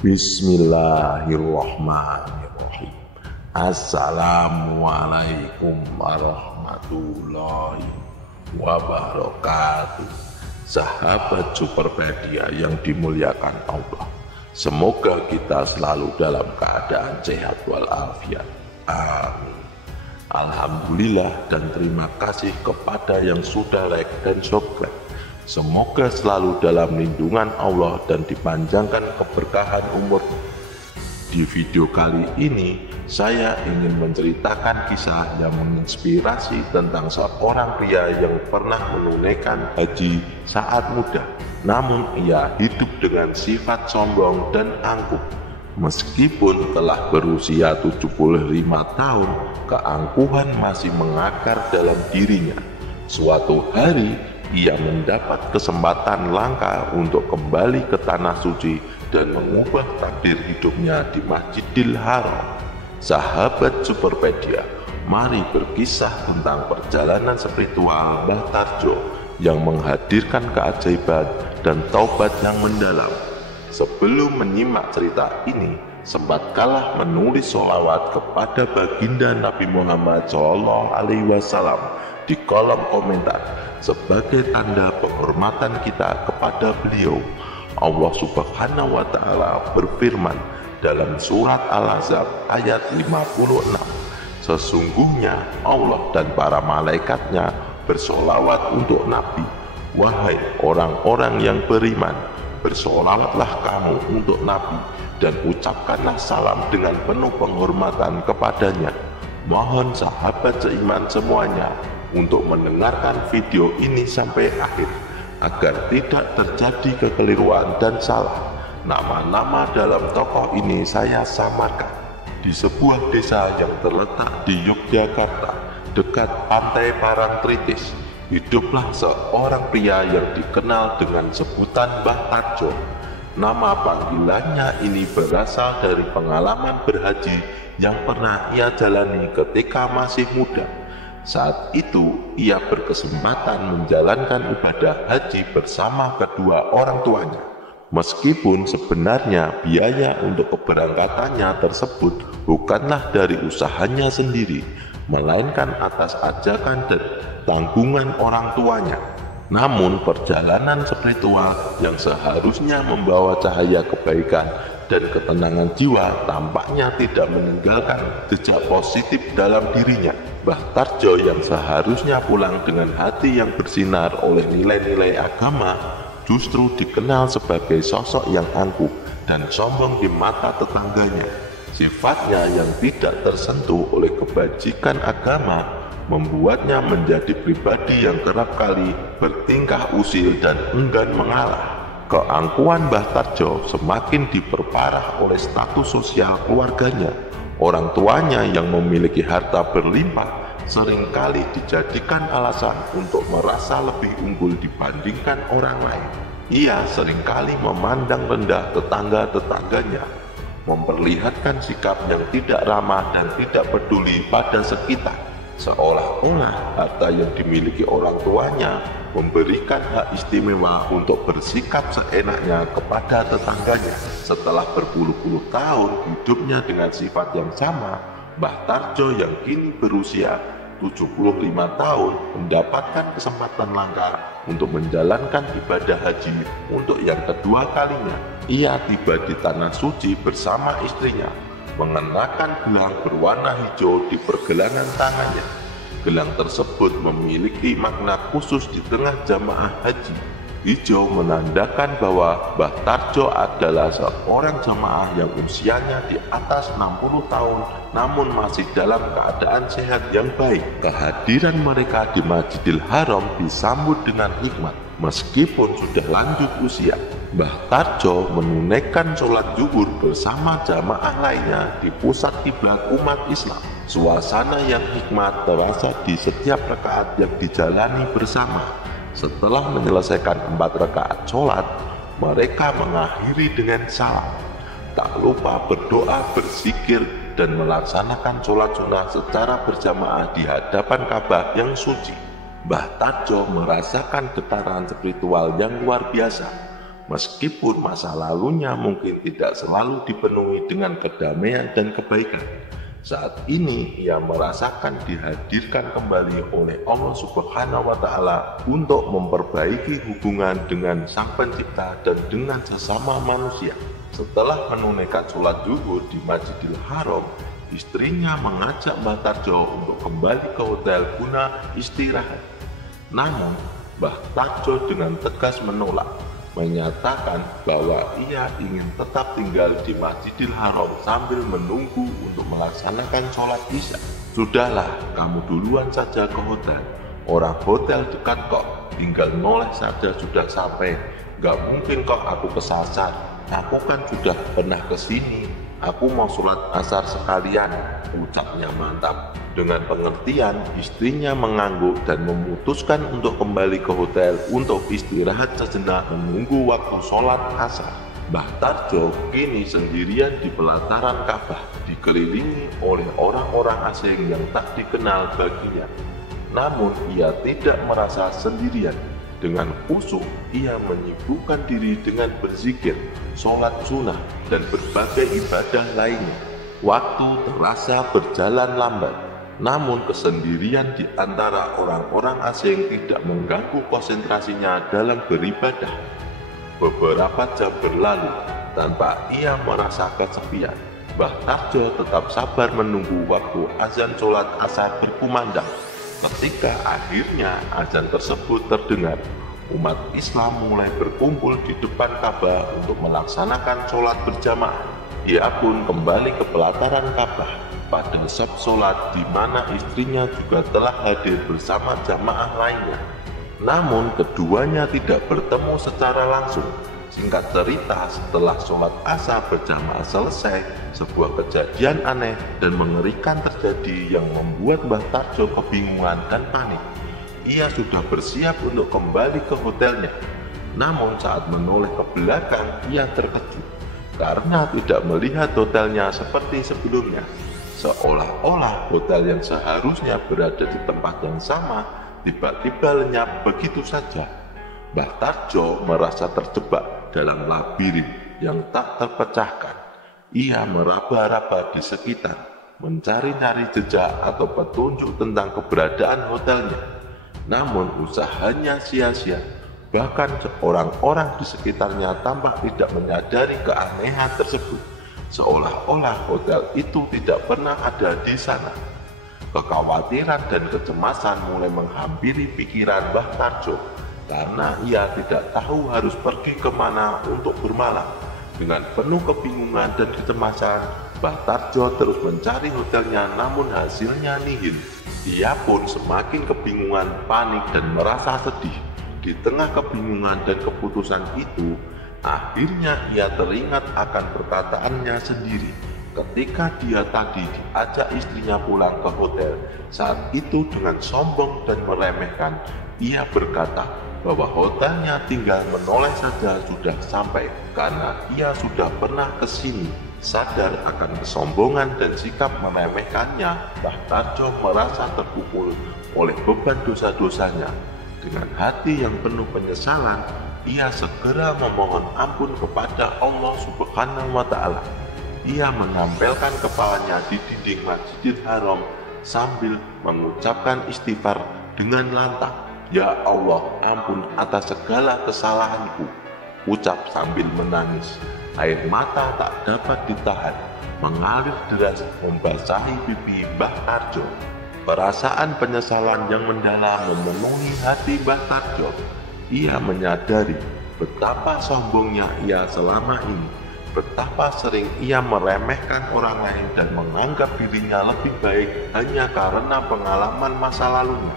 Bismillahirrahmanirrahim. Assalamualaikum warahmatullahi wabarakatuh. Sahabat Superpedia yang dimuliakan Allah, semoga kita selalu dalam keadaan sehat walafiat. Amin. Alhamdulillah dan terima kasih kepada yang sudah like dan subscribe. Semoga selalu dalam lindungan Allah dan dipanjangkan keberkahan umur. Di video kali ini, saya ingin menceritakan kisah yang menginspirasi tentang seorang pria yang pernah menunaikan haji saat muda. Namun ia hidup dengan sifat sombong dan angkuh. Meskipun telah berusia 75 tahun, keangkuhan masih mengakar dalam dirinya. Suatu hari, ia mendapat kesempatan langka untuk kembali ke tanah suci dan mengubah takdir hidupnya di Masjidil Haram. Sahabat Superpedia, mari berkisah tentang perjalanan spiritual Mbah Tarjo yang menghadirkan keajaiban dan taubat yang mendalam. Sebelum menyimak cerita ini, sempatkanlah menulis sholawat kepada baginda Nabi Muhammad SAW di kolom komentar sebagai tanda penghormatan kita kepada beliau. Allah Subhanahu wa Ta'ala berfirman dalam surat Al-Ahzab ayat 56, sesungguhnya Allah dan para malaikatnya bersolawat untuk Nabi. Wahai orang-orang yang beriman, bersolawatlah kamu untuk Nabi dan ucapkanlah salam dengan penuh penghormatan kepadanya. Mohon sahabat seiman semuanya untuk mendengarkan video ini sampai akhir agar tidak terjadi kekeliruan dan salah. Nama-nama dalam tokoh ini saya samarkan. Di sebuah desa yang terletak di Yogyakarta dekat pantai Parangtritis, hiduplah seorang pria yang dikenal dengan sebutan Mbah Tarjo. Nama panggilannya ini berasal dari pengalaman berhaji yang pernah ia jalani ketika masih muda. Saat itu ia berkesempatan menjalankan ibadah haji bersama kedua orang tuanya. Meskipun sebenarnya biaya untuk keberangkatannya tersebut bukanlah dari usahanya sendiri, melainkan atas ajakan dan tanggungan orang tuanya. Namun perjalanan spiritual yang seharusnya membawa cahaya kebaikan dan ketenangan jiwa tampaknya tidak meninggalkan jejak positif dalam dirinya. Mbah Tarjo yang seharusnya pulang dengan hati yang bersinar oleh nilai-nilai agama justru dikenal sebagai sosok yang angkuh dan sombong di mata tetangganya. Sifatnya yang tidak tersentuh oleh kebajikan agama membuatnya menjadi pribadi yang kerap kali bertingkah usil dan enggan mengalah. Keangkuhan Mbah Tarjo semakin diperparah oleh status sosial keluarganya. Orang tuanya yang memiliki harta berlimpah seringkali dijadikan alasan untuk merasa lebih unggul dibandingkan orang lain. Ia seringkali memandang rendah tetangga-tetangganya, memperlihatkan sikap yang tidak ramah dan tidak peduli pada sekitar. Seolah-olah harta yang dimiliki orang tuanya memberikan hak istimewa untuk bersikap seenaknya kepada tetangganya. Setelah berpuluh-puluh tahun hidupnya dengan sifat yang sama, Mbah Tarjo yang kini berusia 75 tahun mendapatkan kesempatan langka untuk menjalankan ibadah haji untuk yang kedua kalinya. Ia tiba di tanah suci bersama istrinya, mengenakan gelang berwarna hijau di pergelangan tangannya. Gelang tersebut memiliki makna khusus di tengah jamaah haji. Hijau menandakan bahwa Mbah Tarjo adalah seorang jamaah yang usianya di atas 60 tahun namun masih dalam keadaan sehat yang baik. Kehadiran mereka di Masjidil Haram disambut dengan hikmat. Meskipun sudah lanjut usia, Mbah Tarjo menunaikan sholat zuhur bersama jamaah lainnya di pusat kiblat umat Islam. Suasana yang hikmat terasa di setiap rakaat yang dijalani bersama. Setelah menyelesaikan 4 rakaat sholat, mereka mengakhiri dengan salam. Tak lupa berdoa, berzikir, dan melaksanakan sholat sunnah secara berjamaah di hadapan Ka'bah yang suci. Mbah Tarjo merasakan getaran spiritual yang luar biasa. Meskipun masa lalunya mungkin tidak selalu dipenuhi dengan kedamaian dan kebaikan, saat ini ia merasakan dihadirkan kembali oleh Allah Subhanahu wa Ta'ala untuk memperbaiki hubungan dengan Sang Pencipta dan dengan sesama manusia. Setelah menunaikan sholat zuhur di Masjidil Haram, istrinya mengajak Mbah Tarjo untuk kembali ke hotel guna istirahat. Namun, Mbah Tarjo dengan tegas menolak, menyatakan bahwa ia ingin tetap tinggal di Masjidil Haram sambil menunggu untuk melaksanakan sholat isya. Sudahlah, kamu duluan saja ke hotel. Orang hotel dekat kok, tinggal noleh saja sudah sampai. Gak mungkin kok aku kesasar. Aku kan sudah pernah kesini. Aku mau sholat asar sekalian, ucapnya mantap. Dengan pengertian, istrinya mengangguk dan memutuskan untuk kembali ke hotel untuk istirahat sejenak menunggu waktu sholat asar. Mbah Tarjo kini sendirian di pelataran Ka'bah, dikelilingi oleh orang-orang asing yang tak dikenal baginya. Namun ia tidak merasa sendirian. Dengan khusyuk, ia menyibukkan diri dengan berzikir, sholat sunnah, dan berbagai ibadah lainnya. Waktu terasa berjalan lambat, namun kesendirian di antara orang-orang asing tidak mengganggu konsentrasinya dalam beribadah. Beberapa jam berlalu tanpa ia merasa kesepian. Mbah Tarjo tetap sabar menunggu waktu azan sholat asar berkumandang. Ketika akhirnya azan tersebut terdengar, umat Islam mulai berkumpul di depan Ka'bah untuk melaksanakan sholat berjamaah. Ia pun kembali ke pelataran Ka'bah pada saf sholat di mana istrinya juga telah hadir bersama jamaah lainnya. Namun keduanya tidak bertemu secara langsung. Singkat cerita, setelah sholat asar berjamaah selesai, sebuah kejadian aneh dan mengerikan terjadi yang membuat Mbah Tarjo kebingungan dan panik. Ia sudah bersiap untuk kembali ke hotelnya. Namun saat menoleh ke belakang, ia terkejut karena tidak melihat hotelnya seperti sebelumnya. Seolah-olah hotel yang seharusnya berada di tempat yang sama tiba-tiba lenyap begitu saja. Mbah Tarjo merasa terjebak dalam labirin yang tak terpecahkan. Ia meraba-raba di sekitar, mencari-cari jejak atau petunjuk tentang keberadaan hotelnya. Namun usahanya sia-sia. Bahkan orang-orang di sekitarnya tampak tidak menyadari keanehan tersebut, seolah-olah hotel itu tidak pernah ada di sana. Kekhawatiran dan kecemasan mulai menghampiri pikiran Mbah Tarjo karena ia tidak tahu harus pergi kemana untuk bermalam. Dengan penuh kebingungan dan kecemasan, Mbah Tarjo terus mencari hotelnya, namun hasilnya nihil. Ia pun semakin kebingungan, panik, dan merasa sedih. Di tengah kebingungan dan keputusan itu, akhirnya ia teringat akan perkataannya sendiri ketika dia tadi diajak istrinya pulang ke hotel. Saat itu dengan sombong dan meremehkan, ia berkata bahwa hotelnya tinggal menoleh saja sudah sampai karena ia sudah pernah ke sini. Sadar akan kesombongan dan sikap meremehkannya, Mbah Tarjo merasa terpukul oleh beban dosa-dosanya. Dengan hati yang penuh penyesalan, ia segera memohon ampun kepada Allah Subhanahu wa Ta'ala. Ia menempelkan kepalanya di dinding Masjidil Haram sambil mengucapkan istighfar dengan lantang. Ya Allah, ampun atas segala kesalahanku, ucap sambil menangis. Air mata tak dapat ditahan, mengalir deras membasahi pipi Mbah Tarjo. Perasaan penyesalan yang mendalam memenuhi hati Mbah Tarjo. Ia menyadari betapa sombongnya ia selama ini, betapa sering ia meremehkan orang lain dan menganggap dirinya lebih baik hanya karena pengalaman masa lalunya.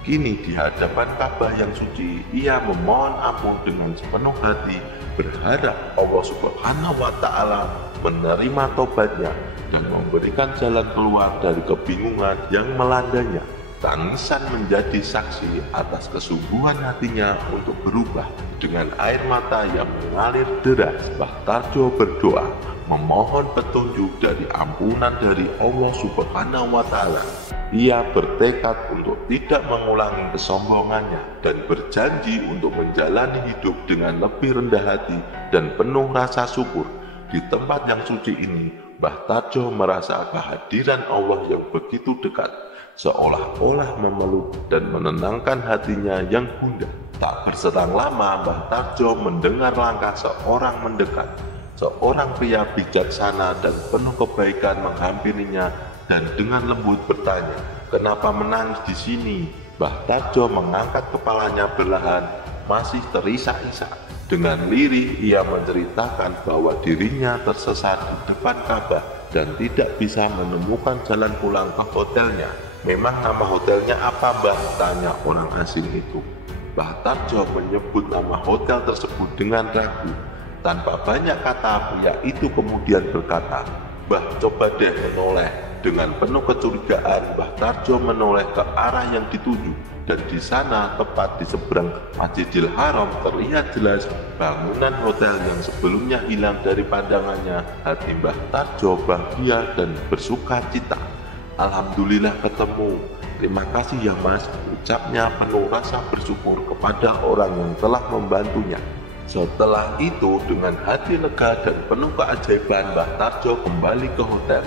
Kini di hadapan Ka'bah yang suci, ia memohon ampun dengan sepenuh hati, berharap Allah Subhanahu wa Ta'ala menerima tobatnya dan memberikan jalan keluar dari kebingungan yang melandanya. Tangisan menjadi saksi atas kesungguhan hatinya untuk berubah. Dengan air mata yang mengalir deras, Mbah Tarjo berdoa memohon petunjuk dari ampunan dari Allah Subhanahu wa Ta'ala. Ia bertekad untuk tidak mengulangi kesombongannya dan berjanji untuk menjalani hidup dengan lebih rendah hati dan penuh rasa syukur. Di tempat yang suci ini, Mbah Tarjo merasa kehadiran Allah yang begitu dekat, seolah-olah memeluk dan menenangkan hatinya yang gundah. Tak berselang lama, Mbah Tarjo mendengar langkah seorang mendekat. Seorang pria bijaksana dan penuh kebaikan menghampirinya dan dengan lembut bertanya, "Kenapa menangis di sini?" Mbah Tarjo mengangkat kepalanya perlahan, masih terisak-isak. Dengan lirih ia menceritakan bahwa dirinya tersesat di depan Ka'bah dan tidak bisa menemukan jalan pulang ke hotelnya. "Memang nama hotelnya apa, Mbah?" tanya orang asing itu. Mbah Tarjo menyebut nama hotel tersebut dengan ragu. Tanpa banyak kata, pria itu kemudian berkata, "Mbah, coba deh menoleh." Dengan penuh kecurigaan, Mbah Tarjo menoleh ke arah yang dituju, dan di sana, tepat di seberang Masjidil Haram, terlihat jelas bangunan hotel yang sebelumnya hilang dari pandangannya. Hati Mbah Tarjo bahagia dan bersuka cita. "Alhamdulillah ketemu. Terima kasih ya Mas," ucapnya penuh rasa bersyukur kepada orang yang telah membantunya. Setelah itu, dengan hati lega dan penuh keajaiban, Mbah Tarjo kembali ke hotel.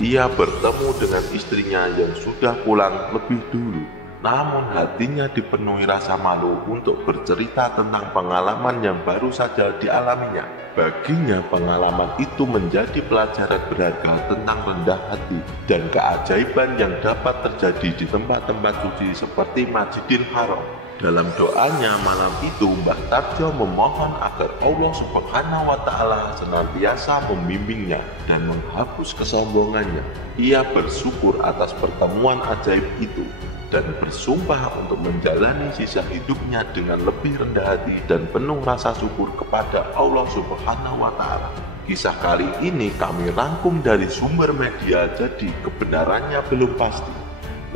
Ia bertemu dengan istrinya yang sudah pulang lebih dulu. Namun hatinya dipenuhi rasa malu untuk bercerita tentang pengalaman yang baru saja dialaminya. Baginya pengalaman itu menjadi pelajaran berharga tentang rendah hati dan keajaiban yang dapat terjadi di tempat-tempat suci seperti Masjidil Haram. Dalam doanya malam itu, Mbah Tarjo memohon agar Allah Subhanahu wa Ta'ala senantiasa membimbingnya dan menghapus kesombongannya. Ia bersyukur atas pertemuan ajaib itu dan bersumpah untuk menjalani sisa hidupnya dengan lebih rendah hati dan penuh rasa syukur kepada Allah Subhanahu wa Ta'ala. Kisah kali ini kami rangkum dari sumber media, jadi kebenarannya belum pasti.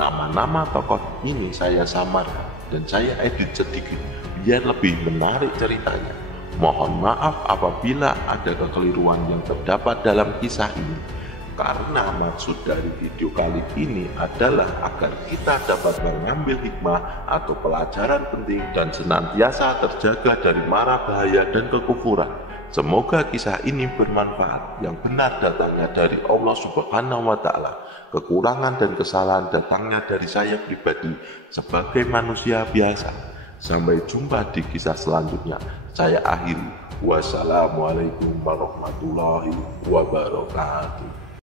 Nama-nama tokoh ini saya samarkan dan saya edit sedikit biar lebih menarik ceritanya. Mohon maaf apabila ada kekeliruan yang terdapat dalam kisah ini, karena maksud dari video kali ini adalah agar kita dapat mengambil hikmah atau pelajaran penting dan senantiasa terjaga dari mara bahaya dan kekufuran. Semoga kisah ini bermanfaat. Yang benar datangnya dari Allah Subhanahu wa Ta'ala. Kekurangan dan kesalahan datangnya dari saya pribadi sebagai manusia biasa. Sampai jumpa di kisah selanjutnya. Saya akhiri. Wassalamualaikum warahmatullahi wabarakatuh.